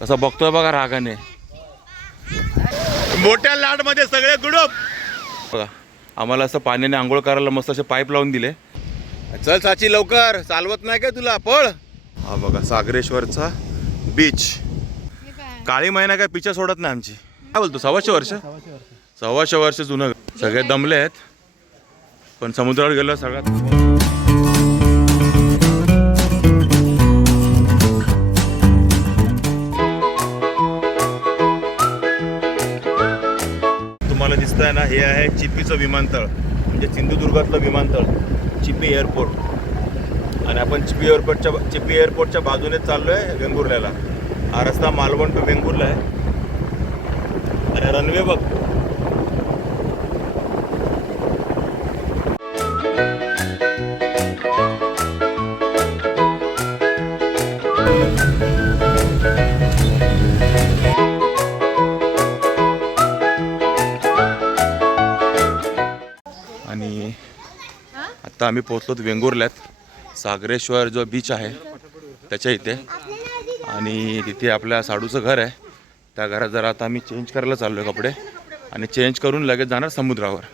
कसं बघतोय बघा रागाने. मोठ्या लाटमध्ये सगळे गुडप. बघा आम्हाला असं पाण्याने आंघोळ करायला मस्त असे पाईप लावून दिले. चल साची लवकर चालवत नाही काय तुला पळ. हा बघा सागरेश्वरचा बीच काळी महिना काय पिच्या सोडत नाही आमची. काय बोलतो सव्वाशे वर्ष? सव्वाशे वर्ष जुनं सगळे दमले आहेत. पण समुद्रावर गेलो सगळ्यात चिपीचं विमानतळ म्हणजे सिंधुदुर्गातलं विमानतळ चिपी एअरपोर्ट. आणि आपण चिपी एअरपोर्टच्या चिपी एअरपोर्टच्या बाजूने चाललो आहे वेंगुर्ल्याला. हा रस्ता मालवण टू वेंगुर्ला आहे. आणि रनवे बघ आता आम्ही पोहोचलो वेंगुर्ल्यात. सागरेश्वर जो बीच आहे त्याच्या इथे. आणि तिथे आपल्या साडूचं घर आहे. त्या घरात जरा आता आम्ही चेंज करायला चाललो आहे कपडे. आणि चेंज करून लगेच जाणार समुद्रावर.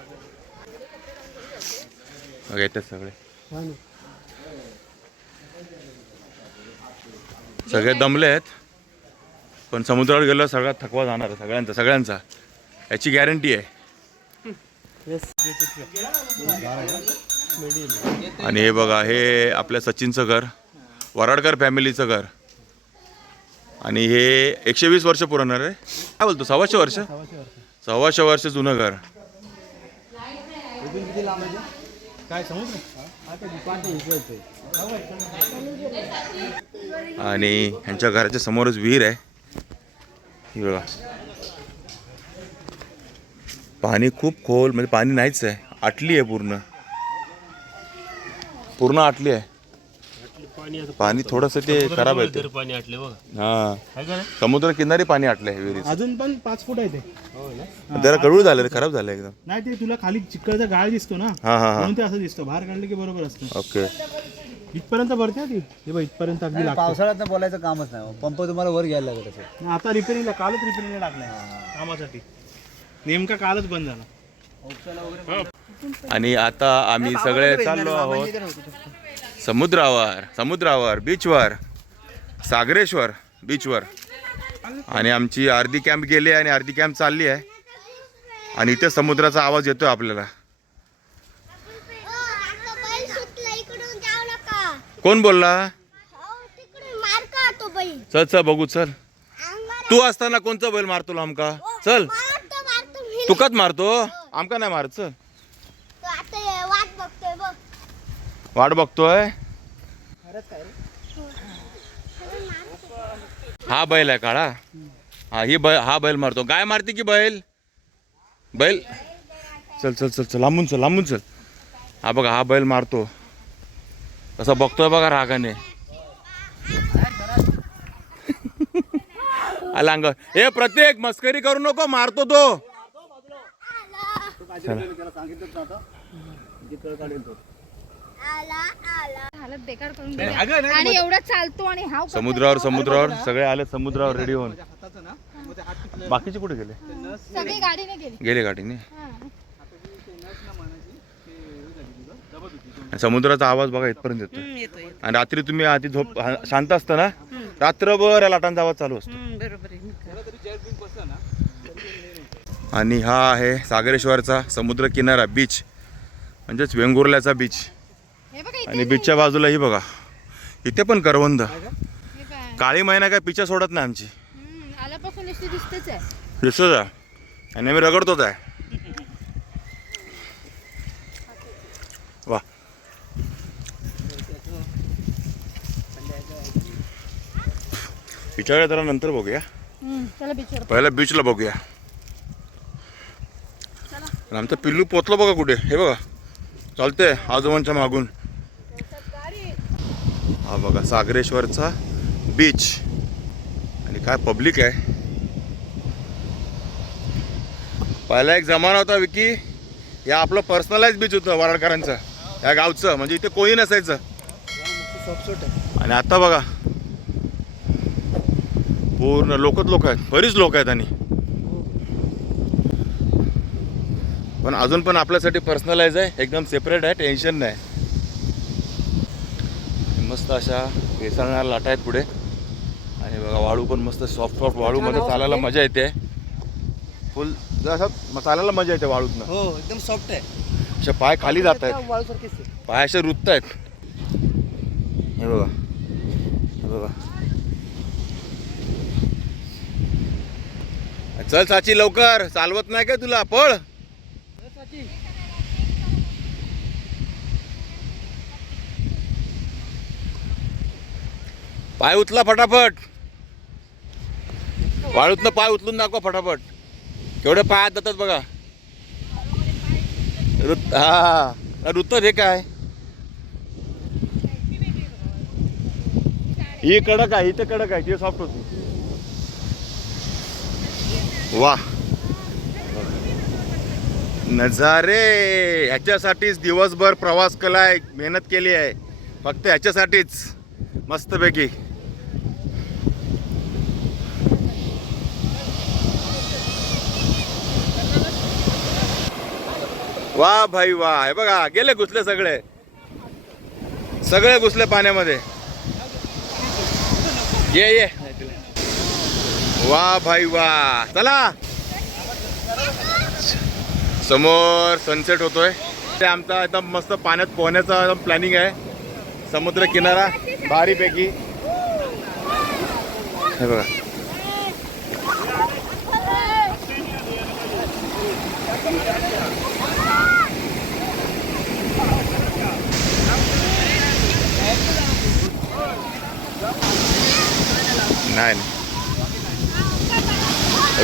येतात सगळे. सगळे दमले आहेत. पण समुद्रावर गेलो सगळा थकवा जाणार आहे सगळ्यांचा सगळ्यांचा. याची गॅरंटी आहे. आणि हे बघा हे आपल्या सचिनचं घर वराडकर फॅमिलीचं घर. आणि हे एकशे वीस वर्ष पुरणार आहे काय बोलतो सव्वाशे वर्ष? सव्वाशे वर्ष जुनं घर. आणि ह्यांच्या घराच्या समोरच विहीर आहे. ही बघा. पाणी खूप खोल म्हणजे पाणी नाहीच आहे. आटली आहे पूर्ण. पूर्ण आटली आहे. पाणी थोडंसं ते खराब आहे ते. पाणी आटले बघा. हा. काय करा समुद्र किनारी पाणी आटलं आहे विहिरीत अजून पण पाच फूट आहे ते. जरा गडूळ झालं रे खराब झालं एकदम. नाही ते तुला खाली चिखलचा गाळ दिसतो ना हा हा हा. म्हणून ते असं दिसतं. बाहेर काढलं की बरोबर असतं. ओके. इथपर्यंत भरते हा ती. हे बघ इथपर्यंत अगदी लागते. पावसाळ्यात बोलायचं कामच नाही. पंप तुम्हाला वर घ्यायला लागेल त्याचं आता रिपेरिंगला कालच रिपेरिंगला टाकलाय कामासाठी. नेमका कालच बंद झाला. आणि आता आम्ही सगळे चाललो आहोत समुद्रावर समुद्रावर बीचवर सागरेश्वर बीचवर आणि आमची अर्धी कॅम्प गेली आणि अर्धी कॅम्प चालली आहे. आणि इथे समुद्राचा आवाज येतोय आपल्याला. कोण बोलला? चल चल बघू चल. तू असताना कोणचा बैल मारतो आमका चल. तुकाच मारतो? आमका नाही मारत चल. बघतोय बघ. वाट बघतोय? हा बैल आहे काळा. हा ही बैल हा बैल मारतो. गाय मारते की बैल? बैल? चल चल चल चल लांबून चल लांबून चल. हा बघा हा बैल मारतो. कसं बघतोय बघा रागाने. आला अंग. ए प्रत्येक मस्करी करू नको मारतो तो. आला आला. हालत बेकार करून दिली. आणि एवढा चालतो आणि हा समुद्रावर समुद्रावर सगळे आले समुद्रावर रेडी होऊन. बाकीचे कुठे गेले? सगळी गाडीने गेली. गेले गाडीने? हा. आणि समुद्राचा आवाज बघा इथपर्यंत येतो आणि रात्री तुम्ही आधी झोप हा- शांत असतं ना? रात्रभर या लाटांचा आवाज चालू असतो. आणि हा आहे सागरेश्वरचा समुद्र किनारा बीच म्हणजेच वेंगुर्ल्याचा बीच आणि बीचच्या बाजूला ही बघा. इथे पण करवंद. हे काळी महिना काय पिच्या सोडत नाही आमची. दिसतेच आहे. आणि आम्ही रगडतोच आहे. वा. पिच्याकडे जरा नंतर बघूया. पहिला बीचला बघूया. आमचं पिल्लू पोचलं बघा कुठे. हे बघा. चालतंय आजोबांच्या मागून. हा बघा सागरेश्वरचा बीच आणि काय पब्लिक आहे. पहिला एक जमाना होता विकी. या आपलं पर्सनलाइज बीच होतं वराडकरांचं. या गावचं म्हणजे इथे कोणी नसायचं. आणि आता बघा. पूर्ण लोकच लोक आहेत बरीच लोक आहेत आणि. पण अजून पण आपल्यासाठी पर्सनलाइज आहे. एकदम सेपरेट आहे टेन्शन नाही. मस्त अशा बेसळणाऱ्या लाटा आहेत पुढे. आणि बघा वाळू पण मस्त सॉफ्ट सॉफ्ट वाळूमध्ये चालायला मजा येते. फुल चालायला मजा येते वाळूतनं. हो एकदम सॉफ्ट आहे. अशा पाय खाली जात आहेत. पाय असे रुतत आहेत. हे बघा. हे बघा. चल साची लवकर चालवत नाही का तुला पळ. पाय उचला फटाफट. वाळूतनं पाय उचलून दाखवा फटाफट. केवढे पायात जातात बघा. रुत हा रुत हे काय? ही कडक आहे इथे कडक आहे ती सॉफ्ट होती. वा नजारे. ह्याच्यासाठीच दिवसभर प्रवास केलाय मेहनत केली आहे. फक्त ह्याच्यासाठीच. मस्तपैकी. वा भाई वा. हे बघा गेले घुसले सगळे. सगळे घुसले पाण्यामध्ये. ये ये. वा भाई वा. चला. समोर सनसेट होतोय. ते आमचा एकदम मस्त पाण्यात पोहण्याचा एकदम प्लॅनिंग आहे. समुद्र किनारा भारीपैकी. हे बघा. नाही नाही.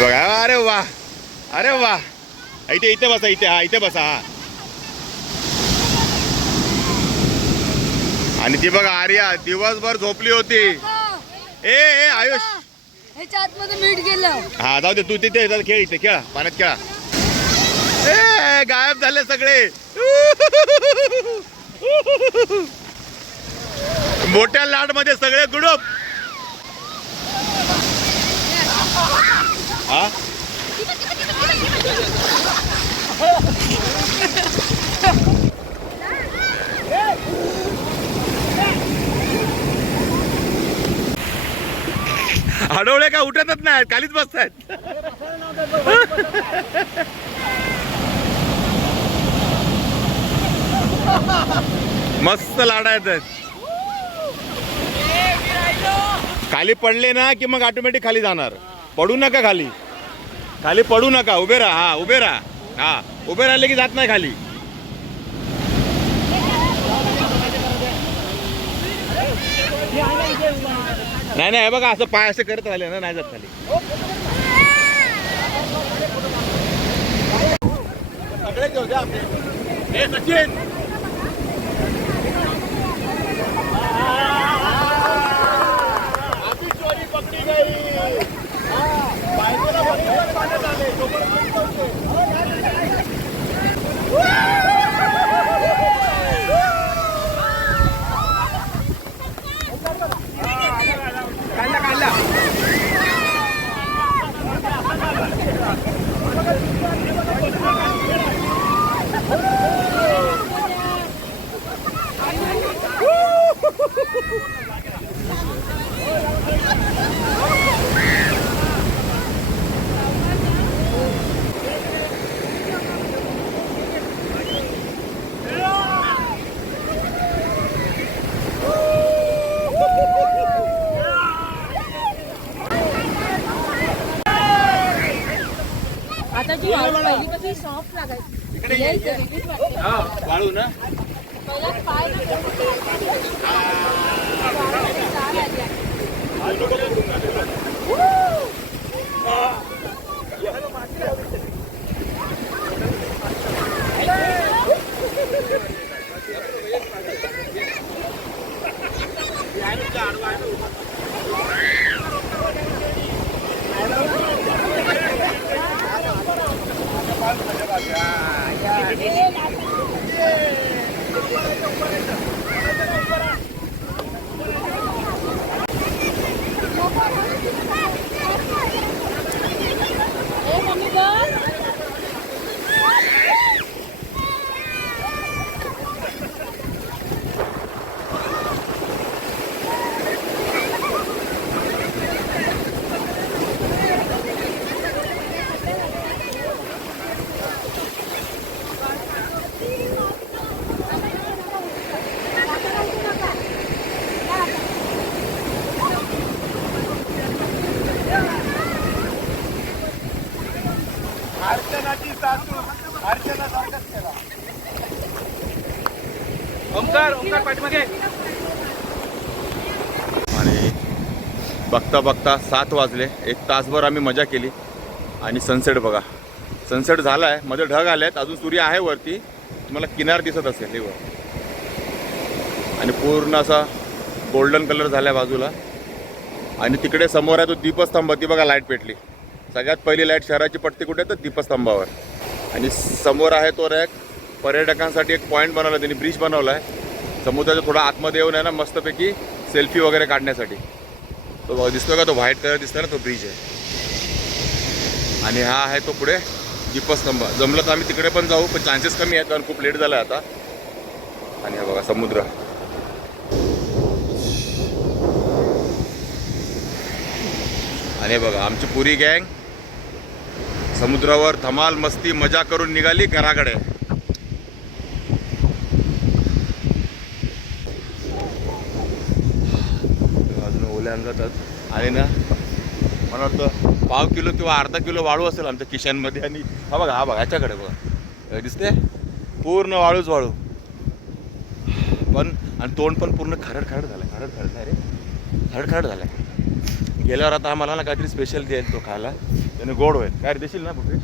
बघा अरे वा अरे वा. इथे इथे बसा इथे हा इथे बसा हा. आणि ती बघा आर्या दिवसभर झोपली होती. ए ए आयुष. ह्याच्या आतमध्ये मीठ गेलं. हा जाऊ दे तू तिथे जा, खेळ इथे खेळा पाण्यात खेळा. ए गायब झाले सगळे. मोठ्या लाटमध्ये सगळे गुडूप. हा? हडवले का उठतच नाही खालीच बसतायत. मस्त लाडायचं खाली पडले ना की मग ऑटोमॅटिक खाली जाणार. पडू नका खाली. खाली पडू नका. उभे राहा. हा उभे राहा. हा उभे राहिले की जात नाही खाली. नाही नाही बघा असं पाय असे करत राहिले ना नाही जात खाली. ए, सचिन! आता जी पहिली कशी सॉफ्ट लागायची. वाळू ना. पहिला पाय नको ओंकार पाठीमागे. आणि बघता बघता सात वाजले. एक तासभर आम्ही मजा केली. आणि सनसेट बघा. सनसेट झाला आहे मध्ये ढग आले आहेत अजून सूर्य आहे वरती. तुम्हाला किनार दिसत असेल. हे वर आणि पूर्ण असा गोल्डन कलर झाला आहे बाजूला. आणि तिकडे समोर आहे तो दीपस्तंभ. ती बघा लाइट पेटली. सगळ्यात पहिली लाइट शहराची पट्टी कुठे तर दीपस्तंभावर. आणि समोर आहे तो रॅक. पर्यटकांसाठी एक पॉईंट बनवला त्यांनी ब्रिज बनवला आहे समुद्राचा थोडा आतमध्ये येऊन आहे ना मस्तपैकी सेल्फी वगैरे काढण्यासाठी. तो दिसतो दिसतोय का तो व्हाईट कलर दिसतो ना तो ब्रिज आहे. आणि हा आहे तो पुढे दीपस्तंभ. जमलं तर आम्ही तिकडे पण जाऊ पण चान्सेस कमी आहेत कारण खूप लेट झाला आहे आता. आणि हा बघा समुद्र. आणि बघा आमची पुरी गँग. समुद्रावर धमाल मस्ती मजा करून निघाली घराकडे. ओल्या अंगातच आणि ना मला वाटतं पाव किलो किंवा अर्धा किलो वाळू असेल आमच्या किशांमध्ये आणि हा बघा हा बघा ह्याच्याकडे बघा. दिसते पूर्ण वाळूच वाळू. पण आणि तोंड पण पूर्ण खरड खरड झालं खरड खरड नाही रे. खरड खरड झालं गेल्यावर आता आम्हाला ना काहीतरी स्पेशल देईल तो खायला. त्याने गोड होईल. काय देशील ना भूपेश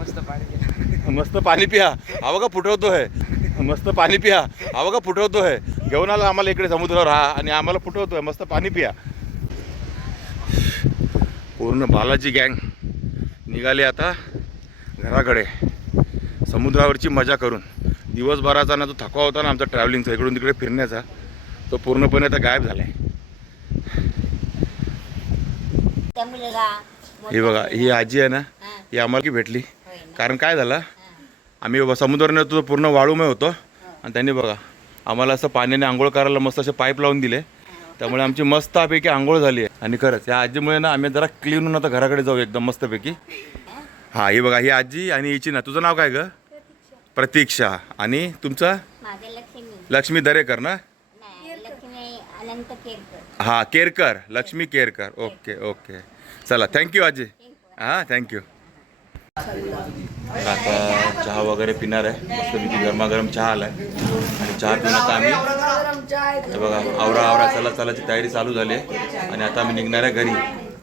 मस्त पाणी मस्त पाणी पिया. हा बघा फुटवतोय. मस्त पाणी पिया. हा बघा फुटवतोय. घेऊन आला आम्हाला इकडे समुद्रावर हा आणि आम्हाला फुटवतोय मस्त पाणी पिया. पूर्ण बालाजी गँग निघाली आता घराकडे. समुद्रावरची मजा करून. दिवसभराचा ना जो थकवा होता ना आमचा ट्रॅव्हलिंगचा इकडून तिकडे फिरण्याचा. तो पूर्णपणे आता गायब झाला आहे ही बघा ही आजी आहे ना ही. आम्हाला की भेटली कारण काय झालं? आम्ही बाबा समुद्राने तो पूर्ण वाळूमय होतो. आणि त्यांनी बघा आम्हाला असं पाण्याने आंघोळ करायला मस्त असे पाईप लावून दिले. त्यामुळे आमची मस्तपैकी आंघोळ झाली आहे. आणि खरंच या आजीमुळे ना आम्ही जरा क्लीन होऊन आता घराकडे जाऊ एकदम मस्तपैकी. हा ही बघा ही आजी आणि हिची ना तुझं नाव काय ग? प्रतीक्षा. आणि तुमचं? लक्ष्मी. दरेकर ना? हा केरकर लक्ष्मी केरकर. Okay okay. चला थँक्यू आजी. हां थँक्यू आता चहा वगैरे पिणार आहे. मस्तपैकी गरमागरम चहा आलाय. आणि चहा पिऊन आता आम्ही. हे बघा आवरा आवरा चला चलाची तयारी चालू झाली आहे. आणि आता आम्ही निघणार आहे घरी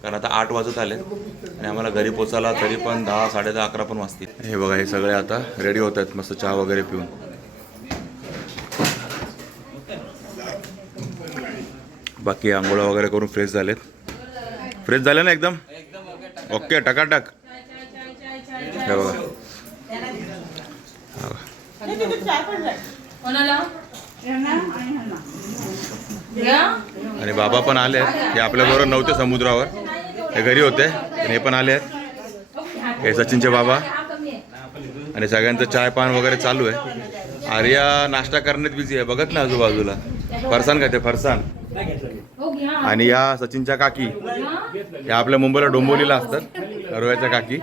कारण आता आठ वाजत आले. आणि आम्हाला घरी पोचायला तरी पण दहा साडे दहा अकरा पण वाजतील. हे बघा हे सगळे आता रेडी होत आहेत मस्त चहा वगैरे पिऊन. बाकी आंघोळा वगैरे करून फ्रेश झालेत. फ्रेश झाले ना एकदम? ओके टकाटक. हे बघा. आणि बाबा पण आले आहेत. हे आपल्याबरोबर नव्हते समुद्रावर. हे घरी होते. आणि हे पण आले आहेत. हे सचिनचे बाबा. आणि सगळ्यांचं चाय पान वगैरे चालू आहे. आर्या नाश्ता करण्यात बिझी आहे. बघत ना आजूबाजूला. फरसाण खाते फरसाण आणि या सचिनच्या काकी. या आपल्या मुंबईला डोंबोलीला असतात. रोयाच्या काकी.